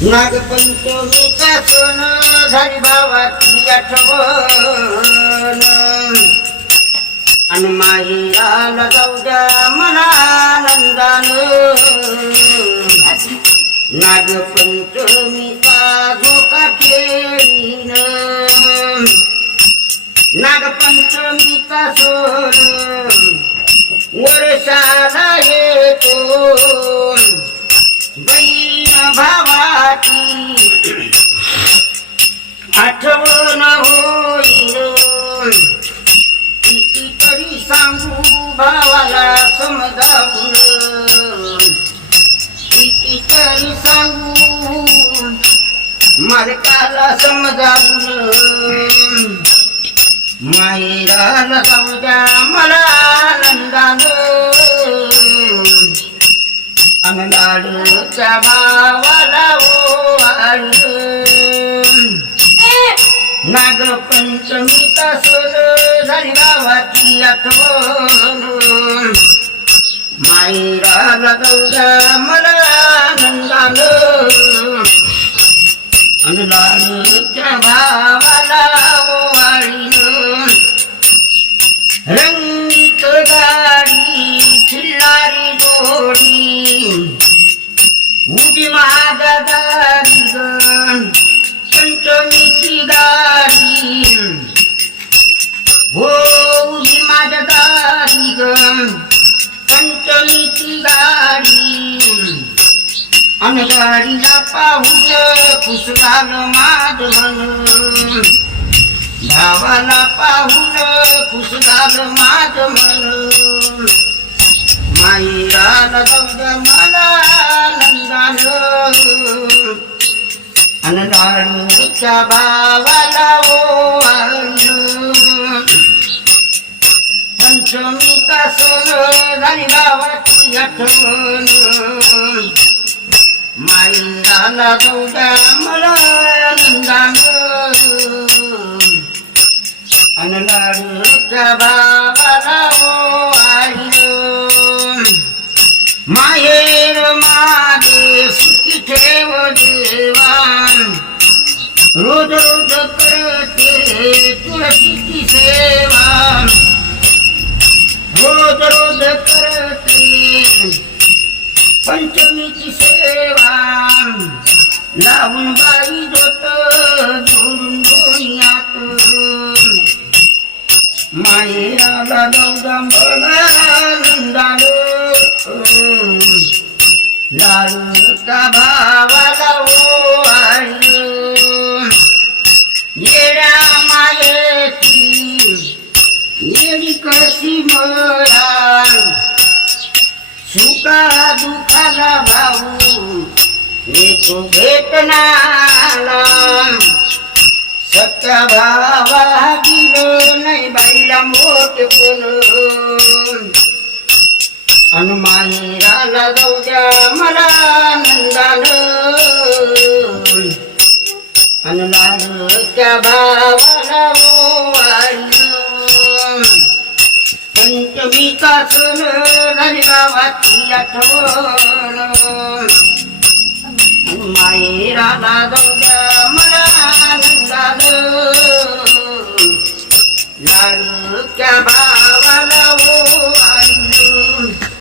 नागपंचमीचा सोन झाली भावाची आठवण आणि माहिराला जाऊ द्या मला आनंदान नागपंचमीचा झोका खेळीन नागपंचमीचा सोन वर्षाला येतो. आठवण होईल. कितीतरी सांगू भावाला समजावून. कितीतरी सांगू मालकाला समजावून. मायराला जाऊ द्या मला आनंदानं अंगलाडच्या भावा नागपंचमीचा सण झाली गावाची आठवण. मायराला गौरा मला पंचमीची गाडी आणि गाडीला पाहून खुशगाल माझ मन भावाला पाहून खुशगाल माझ मन माईराला जाऊ मला आनंदानं आणि लाडूच्या भावाला गावाची आठवण माईराला जाऊ मला आनंदानं अन लाडूच्या भावाला ओ माहेर माझे सुखी ठेव देवान पंचमीची सेवा लावून बाई जोत जोडून दोन्यात मायेला गौदा मला आनंदानं लाडूचा सुखा दुखाला भाऊ येतो भेटणाला सत्या भावा दिलं नाही बाईला मोठ पण अनुमानीराला जाऊ द्या मला आनंदानं अनुलाडच्या भावाला हो. पंचमीचा झाली गावाची आठवण. मायेराला जाऊ द्या मला आनंदानं